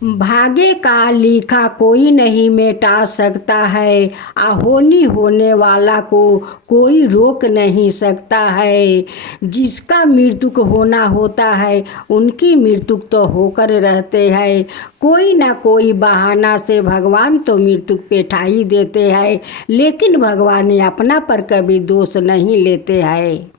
भाग्य का लिखा कोई नहीं मिटा सकता है, होने वाला को कोई रोक नहीं सकता है। जिसका मृत्यु होना होता है उनकी मृत्यु तो होकर रहते हैं। कोई ना कोई बहाना से भगवान तो मृत्यु बैठा ही देते हैं, लेकिन भगवान अपना पर कभी दोष नहीं लेते हैं।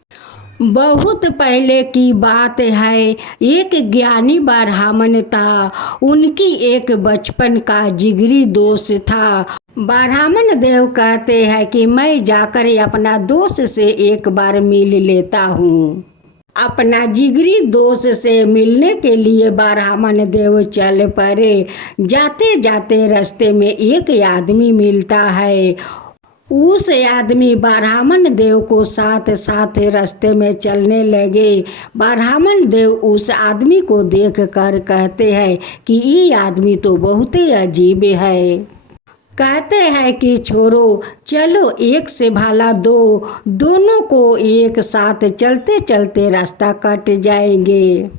बहुत पहले की बात है, एक ज्ञानी ब्राह्मण था। उनकी एक बचपन का जिगरी दोस्त था। ब्राह्मण देव कहते हैं कि मैं जाकर अपना दोस्त से एक बार मिल लेता हूँ। अपना जिगरी दोस्त से मिलने के लिए ब्राह्मण देव चल पड़े। जाते जाते रास्ते में एक आदमी मिलता है। उस आदमी ब्राह्मण देव को साथ साथ रास्ते में चलने लगे। ब्राह्मण देव उस आदमी को देख कर कहते हैं कि ये आदमी तो बहुत ही अजीब है। कहते हैं कि छोड़ो, चलो एक से भाला दो, दोनों को एक साथ चलते चलते रास्ता कट जाएंगे।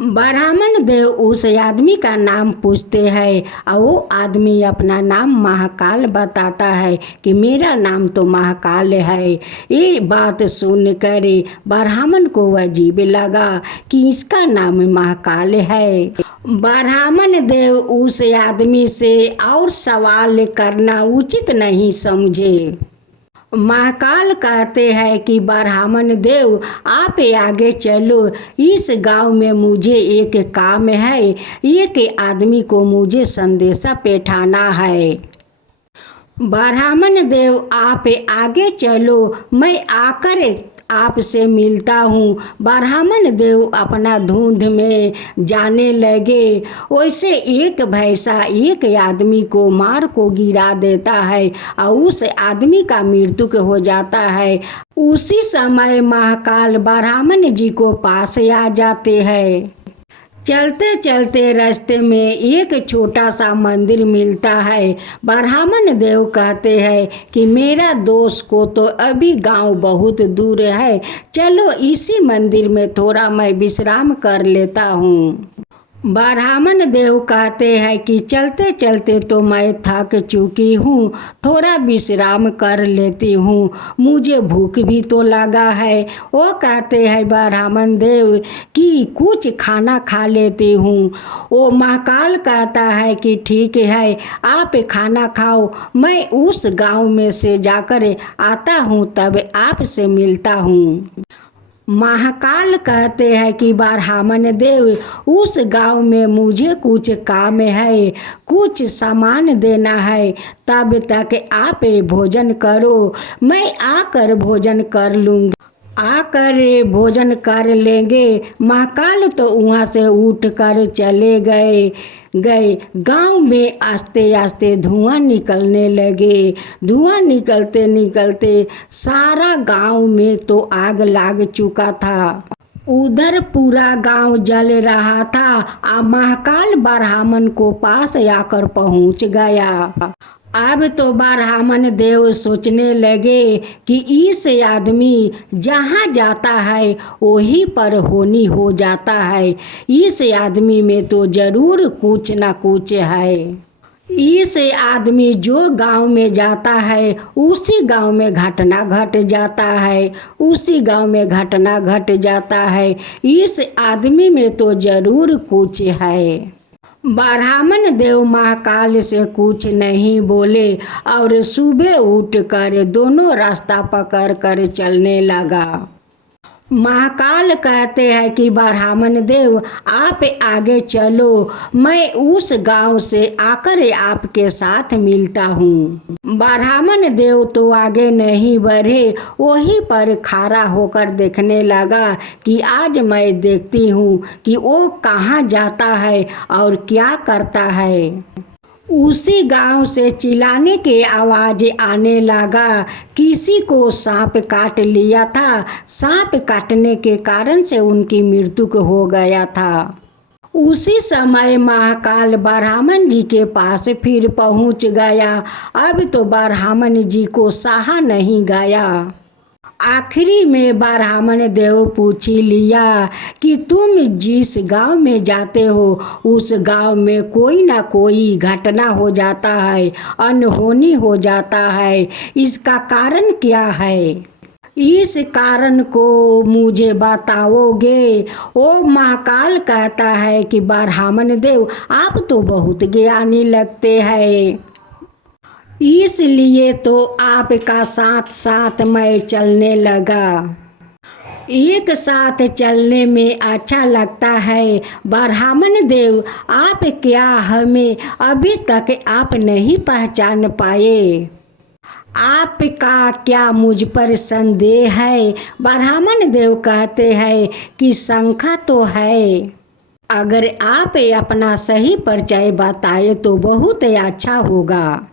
ब्राह्मण देव उस आदमी का नाम पूछते हैं और वो आदमी अपना नाम महाकाल बताता है कि मेरा नाम तो महाकाल है। ये बात सुनकर ब्राह्मण को अजीब लगा कि इसका नाम महाकाल है। ब्राह्मण देव उस आदमी से और सवाल करना उचित नहीं समझे। महाकाल कहते हैं कि ब्राह्मण देव आप आगे चलो, इस गांव में मुझे एक काम है। एक आदमी को मुझे संदेशा पेठाना है। ब्राह्मण देव आप आगे चलो, मैं आकर आपसे मिलता हूँ। ब्राह्मण देव अपना धुंध में जाने लगे। वैसे एक भैंसा एक आदमी को मार को गिरा देता है और उस आदमी का मृत्यु हो जाता है। उसी समय महाकाल ब्राह्मण जी को पास आ जाते हैं। चलते चलते रास्ते में एक छोटा सा मंदिर मिलता है। ब्राह्मण देव कहते हैं कि मेरा दोस्त को तो अभी गांव बहुत दूर है, चलो इसी मंदिर में थोड़ा मैं विश्राम कर लेता हूँ। ब्राह्मण देव कहते हैं कि चलते चलते तो मैं थक चुकी हूँ, थोड़ा विश्राम कर लेती हूँ, मुझे भूख भी तो लगा है। वो कहते हैं ब्राह्मण देव कि कुछ खाना खा लेती हूँ। वो महाकाल कहता है कि ठीक है, आप खाना खाओ, मैं उस गांव में से जाकर आता हूँ, तब आपसे मिलता हूँ। महाकाल कहते हैं कि ब्राह्मण देव उस गांव में मुझे कुछ काम है, कुछ सामान देना है, तब तक आप भोजन करो, मैं आकर भोजन कर लूँगी। आकर भोजन कर लेंगे। महाकाल तो वहाँ से उठ कर चले गए। गांव में आस्ते आस्ते धुआं निकलने लगे। धुआं निकलते निकलते सारा गांव में तो आग लग चुका था। उधर पूरा गांव जल रहा था। महाकाल ब्राह्मण को पास आकर पहुंच गया। अब तो ब्राह्मण देव सोचने लगे कि इस आदमी जहाँ जाता है वहीं पर होनी हो जाता है। इस आदमी में तो जरूर कुछ ना कुछ है। इस आदमी जो गांव में जाता है उसी गांव में घटना घट जाता है, उसी गांव में घटना घट जाता है। इस आदमी में तो जरूर कुछ है। ब्राह्मण देव महाकाल से कुछ नहीं बोले और सुबह उठकर दोनों रास्ता पकड़ कर चलने लगा। महाकाल कहते हैं कि ब्राह्मण देव आप आगे चलो, मैं उस गांव से आकर आपके साथ मिलता हूँ। ब्राह्मण देव तो आगे नहीं बढ़े, वहीं पर खड़ा होकर देखने लगा कि आज मैं देखती हूँ कि वो कहाँ जाता है और क्या करता है। उसी गांव से चिल्लाने की आवाज आने लगा। किसी को सांप काट लिया था, सांप काटने के कारण से उनकी मृत्यु हो गया था। उसी समय महाकाल ब्राह्मण जी के पास फिर पहुंच गया। अब तो ब्राह्मण जी को सहा नहीं गया। आखिरी में ब्राह्मण देव पूछ लिया कि तुम जिस गांव में जाते हो उस गांव में कोई ना कोई घटना हो जाता है, अनहोनी हो जाता है, इसका कारण क्या है? इस कारण को मुझे बताओगे? वो महाकाल कहता है कि ब्राह्मण देव आप तो बहुत ज्ञानी लगते हैं, इसलिए तो आपका साथ साथ मैं चलने लगा। एक साथ चलने में अच्छा लगता है। ब्राह्मण देव आप क्या हमें अभी तक आप नहीं पहचान पाए? आपका क्या मुझ पर संदेह है? ब्राह्मण देव कहते हैं कि शंका तो है। अगर आप अपना सही परिचय बताए तो बहुत अच्छा होगा।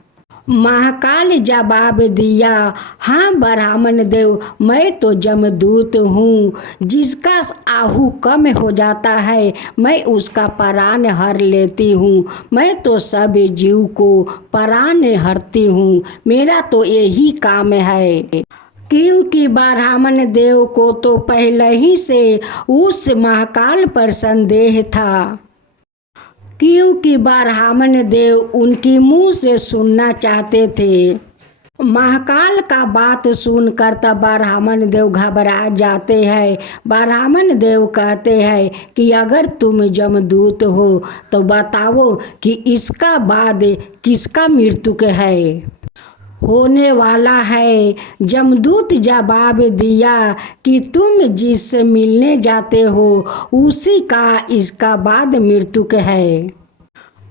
महाकाल जवाब दिया, हाँ ब्राह्मण देव, मैं तो जमदूत हूँ। जिसका आहू कम हो जाता है मैं उसका प्राण हर लेती हूँ। मैं तो सब जीव को प्राण हरती हूँ, मेरा तो यही काम है। क्योंकि ब्राह्मण देव को तो पहले ही से उस महाकाल पर संदेह था, क्योंकि ब्राह्मण देव उनकी मुंह से सुनना चाहते थे। महाकाल का बात सुनकर तब ब्राह्मण देव घबरा जाते हैं। ब्राह्मण देव कहते हैं कि अगर तुम जमदूत हो तो बताओ कि इसका बाद किसका मृत्यु है होने वाला है। जमदूत जवाब दिया कि तुम जिससे मिलने जाते हो उसी का इसका बाद मृत्यु है।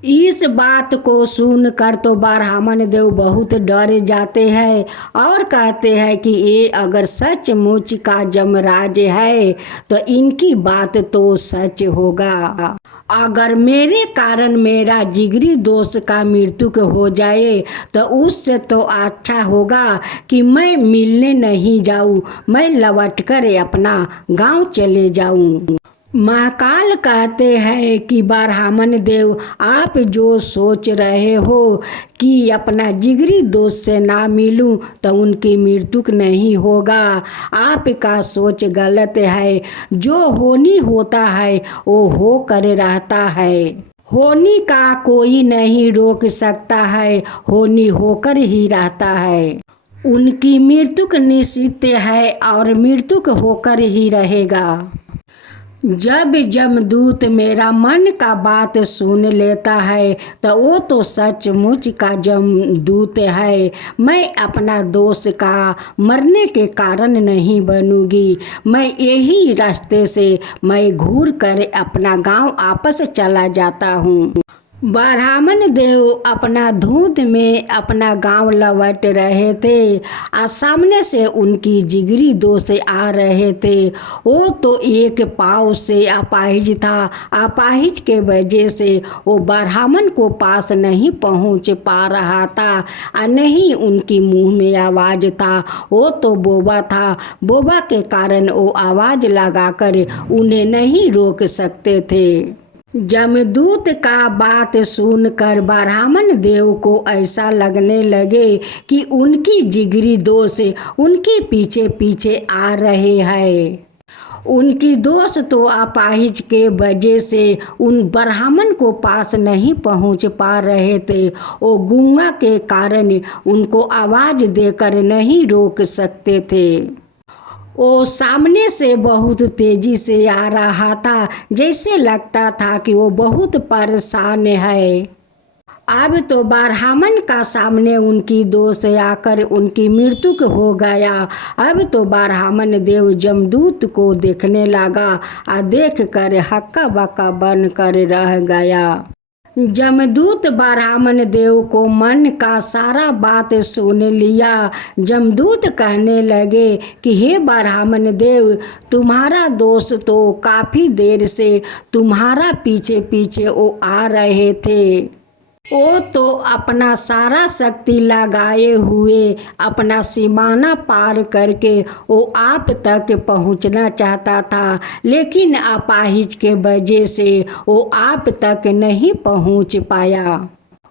इस बात को सुनकर तो ब्राह्मण देव बहुत डर जाते हैं और कहते हैं कि ये अगर सचमुच का जमराज है तो इनकी बात तो सच होगा। अगर मेरे कारण मेरा जिगरी दोस्त का मृत्यु हो जाए तो उससे तो अच्छा होगा कि मैं मिलने नहीं जाऊं, मैं लौट कर अपना गांव चले जाऊं। महाकाल कहते हैं कि ब्राह्मण देव आप जो सोच रहे हो कि अपना जिगरी दोस्त से ना मिलूं तो उनकी मृत्यु नहीं होगा, आपका सोच गलत है। जो होनी होता है वो हो कर रहता है। होनी का कोई नहीं रोक सकता है, होनी होकर ही रहता है। उनकी मृत्यु निश्चित है और मृत्यु होकर ही रहेगा। जब जमदूत मेरा मन का बात सुन लेता है तो वो तो सचमुच का जमदूत है। मैं अपना दोस्त का मरने के कारण नहीं बनूंगी। मैं यही रास्ते से मैं घूर कर अपना गांव वापस चला जाता हूँ। ब्राह्मण देव अपना धुंध में अपना गांव लौट रहे थे और सामने से उनकी जिगरी दोस्त आ रहे थे। वो तो एक पाँव से अपाहिज था। अपाहिज के वजह से वो ब्राह्मण को पास नहीं पहुंच पा रहा था और नहीं उनकी मुंह में आवाज़ था। वो तो बोबा था, बोबा के कारण वो आवाज़ लगाकर उन्हें नहीं रोक सकते थे। जमदूत का बात सुनकर ब्राह्मण देव को ऐसा लगने लगे कि उनकी जिगरी दोस्त उनके पीछे पीछे आ रहे हैं। उनकी दोस्त तो अपाहिज के वजह से उन ब्राह्मण को पास नहीं पहुंच पा रहे थे। वो गूंगा के कारण उनको आवाज़ देकर नहीं रोक सकते थे। वो सामने से बहुत तेजी से आ रहा था, जैसे लगता था कि वो बहुत परेशान है। अब तो ब्राह्मण का सामने उनकी दोस्त आकर उनकी मृत्यु हो गया। अब तो ब्राह्मण देव जमदूत को देखने लगा और देख कर हक्का बक्का बन कर रह गया। जमदूत ब्राह्मण देव को मन का सारा बात सुन लिया। जमदूत कहने लगे कि हे ब्राह्मण देव, तुम्हारा दोस्त तो काफ़ी देर से तुम्हारा पीछे पीछे वो आ रहे थे। वो तो अपना सारा शक्ति लगाए हुए अपना सीमाना पार करके वो आप तक पहुंचना चाहता था, लेकिन अपाहिज के वजह से वो आप तक नहीं पहुंच पाया।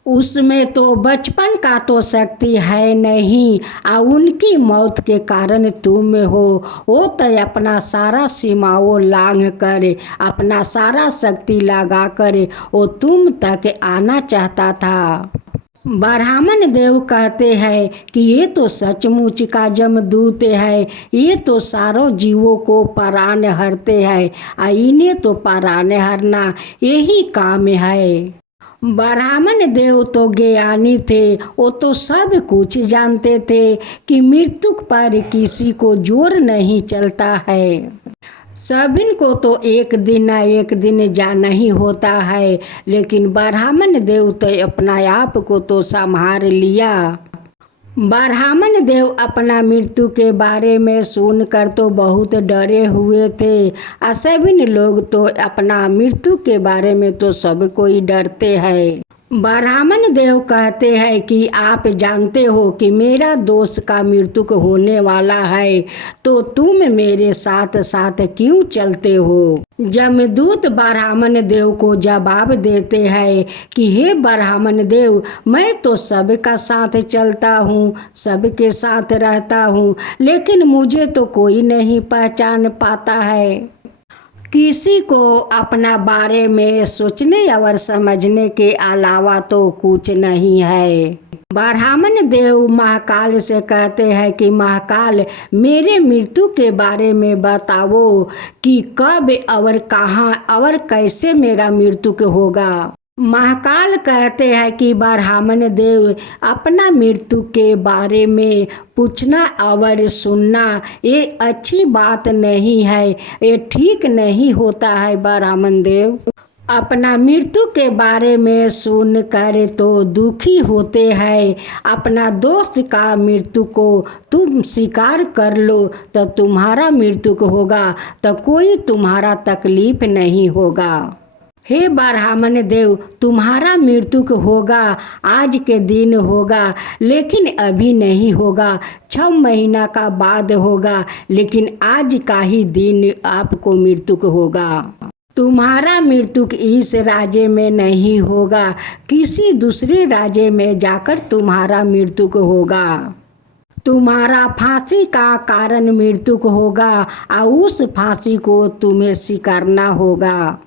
उसमें तो बचपन का तो शक्ति है नहीं, उनकी मौत के कारण तुम हो। वो तो अपना सारा सीमाओं लांघ कर, अपना सारा शक्ति लगा कर वो तुम तक आना चाहता था। ब्राह्मण देव कहते हैं कि ये तो सचमुच का जमदूत है, ये तो सारों जीवों को परान हरते हैं, इन्हें तो परान हरना यही काम है। ब्राह्मण देव तो ज्ञानी थे, वो तो सब कुछ जानते थे कि मृत्यु पर किसी को जोर नहीं चलता है। सभी को तो एक दिन ना एक दिन जाना ही होता है, लेकिन ब्राह्मण देव तो अपना आप को तो संभाल लिया। ब्राह्मण देव अपना मृत्यु के बारे में सुनकर तो बहुत डरे हुए थे। सभी लोग तो अपना मृत्यु के बारे में तो सब कोई डरते हैं। ब्राह्मण देव कहते हैं कि आप जानते हो कि मेरा दोस्त का मृत्यु होने वाला है, तो तुम मेरे साथ साथ क्यों चलते हो। जमदूत ब्राह्मण देव को जवाब देते हैं कि हे ब्राह्मण देव, मैं तो सबका साथ चलता हूँ, सबके साथ रहता हूँ, लेकिन मुझे तो कोई नहीं पहचान पाता है। किसी को अपना बारे में सोचने और समझने के अलावा तो कुछ नहीं है। ब्राह्मण देव महाकाल से कहते हैं कि महाकाल, मेरे मृत्यु के बारे में बताओ कि कब और कहाँ और कैसे मेरा मृत्यु होगा। महाकाल कहते हैं कि ब्राह्मण देव, अपना मृत्यु के बारे में पूछना और सुनना ये अच्छी बात नहीं है, ये ठीक नहीं होता है। ब्राह्मण देव अपना मृत्यु के बारे में सुनकर तो दुखी होते हैं। अपना दोस्त का मृत्यु को तुम स्वीकार कर लो तो तुम्हारा मृत्यु होगा, तो कोई तुम्हारा तकलीफ नहीं होगा। हे ब्राह्मण देव, तुम्हारा मृत्यु होगा, आज के दिन होगा, लेकिन अभी नहीं होगा, 6 महीना का बाद होगा, लेकिन आज का ही दिन आपको मृत्यु होगा। तुम्हारा मृत्यु इस राज्य में नहीं होगा, किसी दूसरे राज्य में जाकर तुम्हारा मृत्यु होगा। तुम्हारा फांसी का कारण मृत्यु होगा और उस फांसी को तुम्हें स्वीकारना होगा।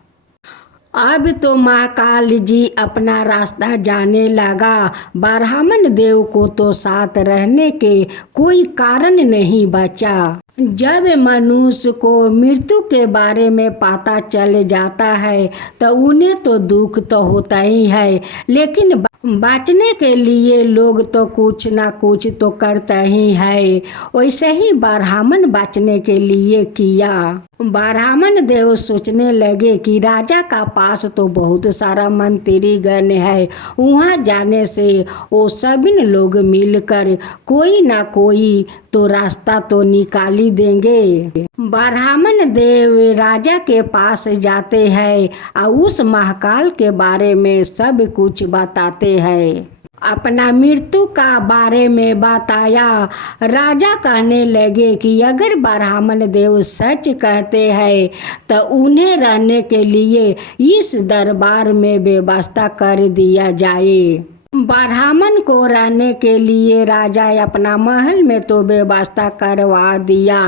अब तो महाकाल जी अपना रास्ता जाने लगा। ब्राह्मण देव को तो साथ रहने के कोई कारण नहीं बचा। जब मनुष्य को मृत्यु के बारे में पता चल जाता है तो उन्हें तो दुख तो होता ही है, लेकिन बचने के लिए लोग तो कुछ ना कुछ तो करता ही है। वैसे ही ब्राह्मण बचने के लिए किया। ब्राह्मण देव सोचने लगे कि राजा का पास तो बहुत सारा मंत्री गण है, वहाँ जाने से वो सभी लोग मिलकर कोई ना कोई तो रास्ता तो निकाली देंगे। ब्राह्मण देव राजा के पास जाते हैं और उस महाकाल के बारे में सब कुछ बताते हैं। अपना मृत्यु का बारे में बताया। राजा कहने लगे कि अगर ब्राह्मण देव सच कहते हैं तो उन्हें रहने के लिए इस दरबार में व्यवस्था कर दिया जाए। ब्राह्मण को रहने के लिए राजा अपना महल में तो व्यवस्था करवा दिया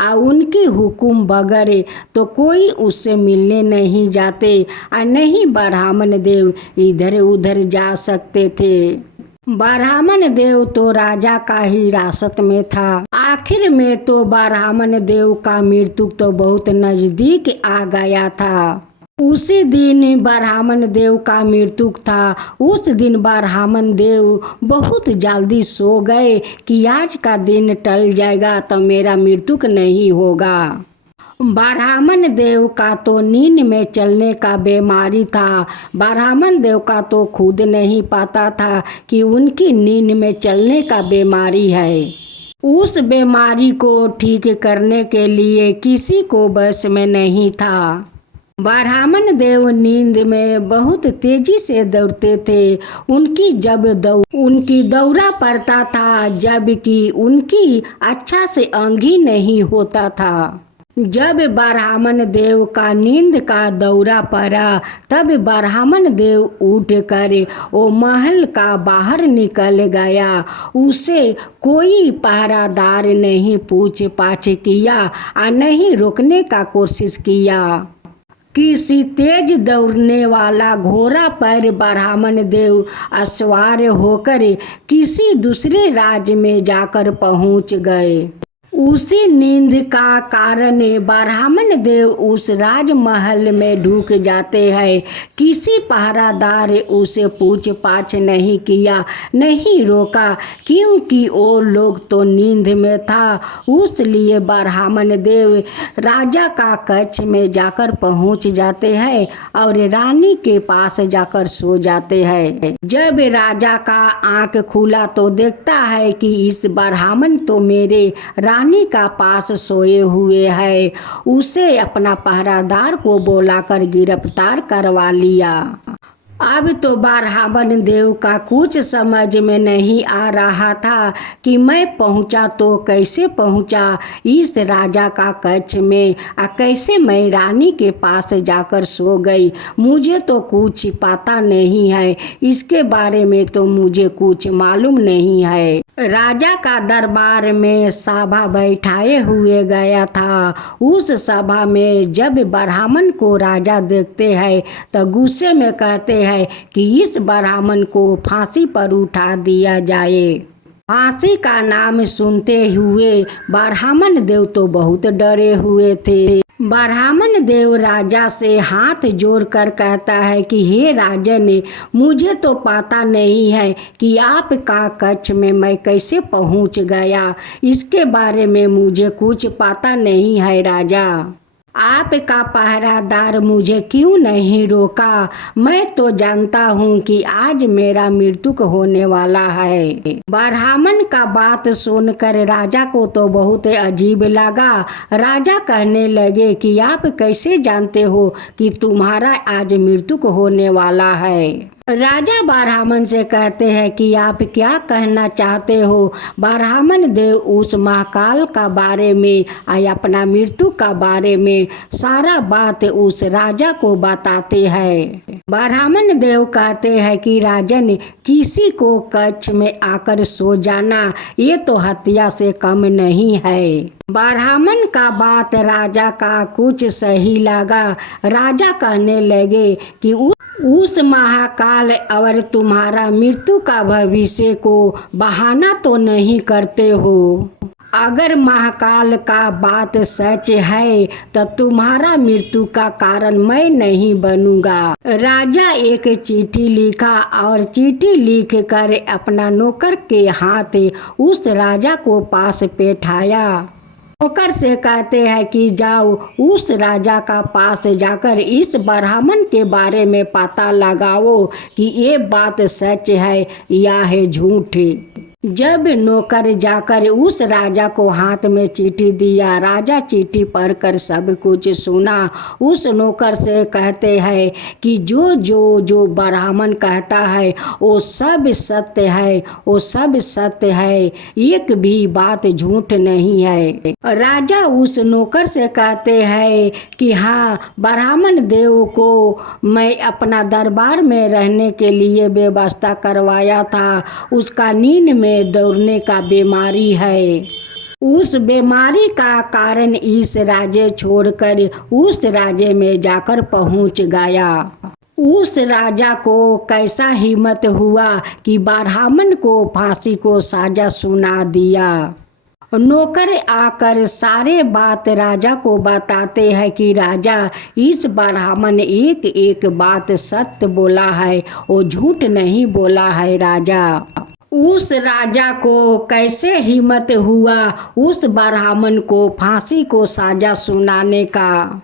और उनकी हुक्म बगैर तो कोई उससे मिलने नहीं जाते और नहीं ब्राह्मण देव इधर उधर जा सकते थे। ब्राह्मण देव तो राजा का ही हिरासत में था। आखिर में तो ब्राह्मण देव का मृत्यु तो बहुत नजदीक आ गया था। उसी दिन ब्राह्मण देव का मृत्यु था। उस दिन ब्राह्मण देव बहुत जल्दी सो गए कि आज का दिन टल जाएगा तो मेरा मृत्यु नहीं होगा। ब्राह्मण देव का तो नींद में चलने का बीमारी था। ब्राह्मण देव का तो खुद नहीं पता था कि उनकी नींद में चलने का बीमारी है। उस बीमारी को ठीक करने के लिए किसी को बस में नहीं था। ब्राह्मण देव नींद में बहुत तेजी से दौड़ते थे। उनकी दौरा पड़ता था, जबकि उनकी अच्छा से अंग ही नहीं होता था। जब ब्राह्मण देव का नींद का दौरा पड़ा तब ब्राह्मण देव उठ कर वो महल का बाहर निकल गया। उसे कोई पहरादार नहीं पूछ पाछ किया और नहीं रोकने का कोशिश किया। किसी तेज दौड़ने वाला घोड़ा पर ब्राह्मण देव सवार होकर किसी दूसरे राज्य में जाकर पहुंच गए। उसी नींद का कारण ब्राह्मण देव उस राजमहल में ढुक जाते हैं। किसी पहरादार उसे पूछ पाछ नहीं किया, नहीं रोका, क्योंकि वो लोग तो नींद में था। उसलिए ब्राह्मण देव राजा का कक्ष में जाकर पहुंच जाते हैं और रानी के पास जाकर सो जाते हैं। जब राजा का आंख खुला तो देखता है कि इस ब्राह्मण तो मेरे रानी का पास सोए हुए है। उसे अपना पहरादार को बुलाकर गिरफ्तार करवा लिया। अब तो ब्राह्मण देव का कुछ समझ में नहीं आ रहा था कि मैं पहुंचा तो कैसे पहुंचा इस राजा का कक्ष में, कैसे मैं रानी के पास जाकर सो गई। मुझे तो कुछ पता नहीं है, इसके बारे में तो मुझे कुछ मालूम नहीं है। राजा का दरबार में सभा बैठाए हुए गया था। उस सभा में जब ब्राह्मण को राजा देखते हैं तो गुस्से में कहते हैं कि इस ब्राह्मण को फांसी पर उठा दिया जाए। फांसी का नाम सुनते हुए ब्राह्मण देव तो बहुत डरे हुए थे। ब्राह्मण देव राजा से हाथ जोड़कर कहता है कि हे राजन, मुझे तो पता नहीं है कि आपका कक्ष में मैं कैसे पहुंच गया। इसके बारे में मुझे कुछ पता नहीं है राजा। आपका पहरादार मुझे क्यों नहीं रोका? मैं तो जानता हूँ कि आज मेरा मृत्यु होने वाला है। ब्राह्मण का बात सुनकर राजा को तो बहुत अजीब लगा। राजा कहने लगे कि आप कैसे जानते हो कि तुम्हारा आज मृत्यु होने वाला है? राजा ब्राह्मण से कहते हैं कि आप क्या कहना चाहते हो? ब्राह्मण देव उस महाकाल का बारे में या अपना मृत्यु का बारे में सारा बात उस राजा को बताते हैं। ब्राह्मण देव कहते हैं कि राजन, किसी को कक्ष में आकर सो जाना ये तो हत्या से कम नहीं है। ब्राह्मण का बात राजा का कुछ सही लगा। राजा कहने लगे कि उस महाकाल और तुम्हारा मृत्यु का भविष्य को बहाना तो नहीं करते हो? अगर महाकाल का बात सच है तो तुम्हारा मृत्यु का कारण मैं नहीं बनूंगा। राजा एक चिट्ठी लिखा और चिट्ठी लिख कर अपना नौकर के हाथ उस राजा को पास बैठाया। नौकर से कहते हैं कि जाओ उस राजा का पास जाकर इस ब्राह्मण के बारे में पता लगाओ कि ये बात सच है या है झूठ। जब नौकर जाकर उस राजा को हाथ में चिट्ठी दिया, राजा चिट्ठी पढ़कर सब कुछ सुना। उस नौकर से कहते हैं कि जो ब्राह्मण कहता है वो सब सत्य है, वो सब सत्य है, एक भी बात झूठ नहीं है। राजा उस नौकर से कहते हैं कि हाँ, ब्राह्मण देव को मैं अपना दरबार में रहने के लिए व्यवस्था करवाया था। उसका नींद में दौड़ने का बीमारी है। उस बीमारी का कारण इस राज्य छोड़कर उस राज्य में जाकर पहुंच गया। उस राजा को कैसा हिम्मत हुआ कि ब्राह्मण को फांसी को सजा सुना दिया। नौकर आकर सारे बात राजा को बताते हैं कि राजा, इस ब्राह्मण एक एक बात सत्य बोला है, वो झूठ नहीं बोला है। राजा उस राजा को कैसे हिम्मत हुआ उस ब्राह्मण को फांसी को सजा सुनाने का।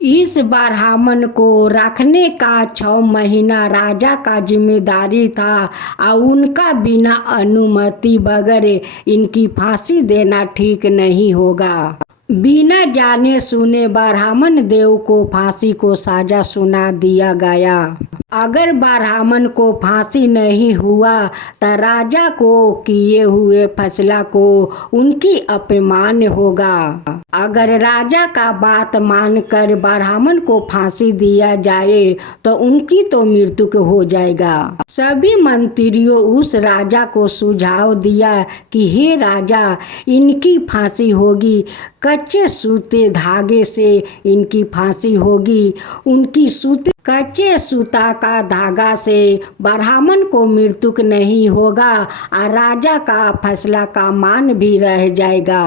इस ब्राह्मण को रखने का 6 महीना राजा का जिम्मेदारी था और उनका बिना अनुमति बगैर इनकी फांसी देना ठीक नहीं होगा। बिना जाने सुने ब्राह्मण देव को फांसी को सजा सुना दिया गया। अगर ब्राह्मण को फांसी नहीं हुआ तो राजा को किए हुए फैसला को उनकी अपमान होगा। अगर राजा का बात मानकर ब्राह्मण को फांसी दिया जाए तो उनकी तो मृत्यु हो जाएगा। सभी मंत्रियों उस राजा को सुझाव दिया कि हे राजा, इनकी फांसी होगी, कच्चे सूते धागे से इनकी फांसी होगी। उनकी कच्चे सूता का धागा से ब्राह्मण को मृत्यु नहीं होगा और राजा का फैसला का मान भी रह जाएगा।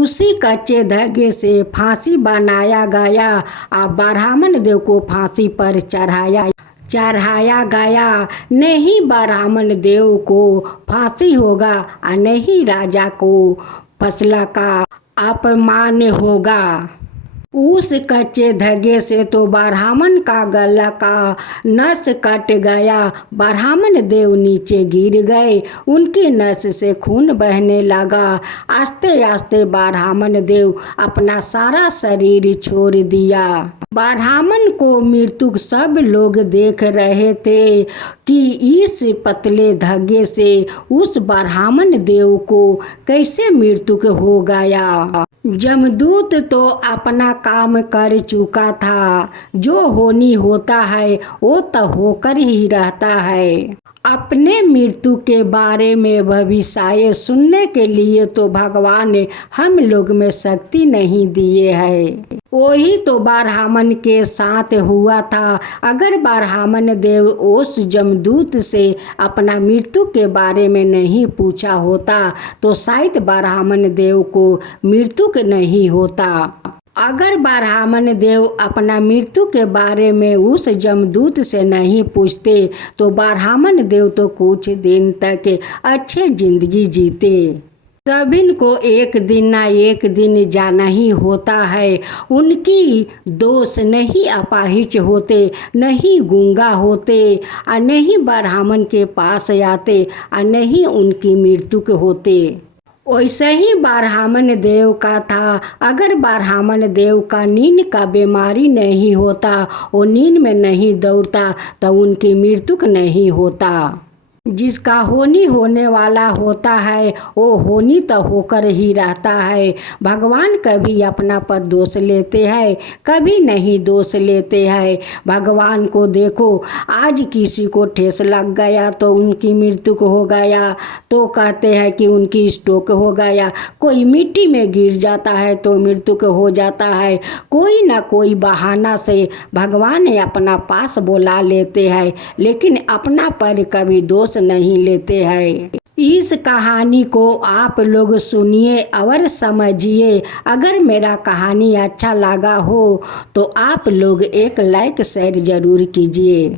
उसी कच्चे धागे से फांसी बनाया गया और ब्राह्मण देव को फांसी पर चढ़ाया गया। नहीं ब्राह्मण देव को फांसी होगा और नहीं राजा को फैसला का अपमान होगा। उस कच्चे धागे से तो ब्राह्मण का गला का नस कट गया। ब्राह्मण देव नीचे गिर गए, उनकी नस से खून बहने लगा। आस्ते आस्ते ब्राह्मण देव अपना सारा शरीर छोड़ दिया। ब्राह्मण को मृत्यु सब लोग देख रहे थे कि इस पतले धागे से उस ब्राह्मण देव को कैसे मृत्यु हो गया। जमदूत तो अपना काम कर चुका था। जो होनी होता है वो तो होकर ही रहता है। अपने मृत्यु के बारे में भविष्य सुनने के लिए तो भगवान ने हम लोग में शक्ति नहीं दिए है। वही तो ब्राह्मण के साथ हुआ था। अगर ब्राह्मण देव उस जमदूत से अपना मृत्यु के बारे में नहीं पूछा होता तो शायद ब्राह्मण देव को मृत्यु नहीं होता। अगर ब्राह्मण देव अपना मृत्यु के बारे में उस जमदूत से नहीं पूछते तो ब्राह्मण देव तो कुछ दिन तक अच्छे जिंदगी जीते। सभी को एक दिन ना एक दिन जाना ही होता है। उनकी दोष नहीं अपाहिज होते, नहीं गूंगा होते और नहीं ब्राह्मण के पास आते और नहीं उनकी मृत्यु होते। वैसे ही ब्राह्मण देव का था। अगर ब्राह्मण देव का नींद का बीमारी नहीं होता, वो नींद में नहीं दौड़ता तो उनकी मृत्यु नहीं होता। जिसका होने वाला होता है वो होनी तो होकर ही रहता है। भगवान कभी अपना पर दोष लेते हैं, कभी नहीं दोष लेते हैं। भगवान को देखो, आज किसी को ठेस लग गया तो उनकी मृत्यु हो गया तो कहते हैं कि उनकी स्ट्रोक हो गया। कोई मिट्टी में गिर जाता है तो मृत्यु हो जाता है। कोई ना कोई बहाना से भगवान अपना पास बुला लेते हैं, लेकिन अपना पर कभी दोष नहीं लेते हैं। इस कहानी को आप लोग सुनिए और समझिए। अगर मेरा कहानी अच्छा लगा हो तो आप लोग एक लाइक शेयर जरूर कीजिए।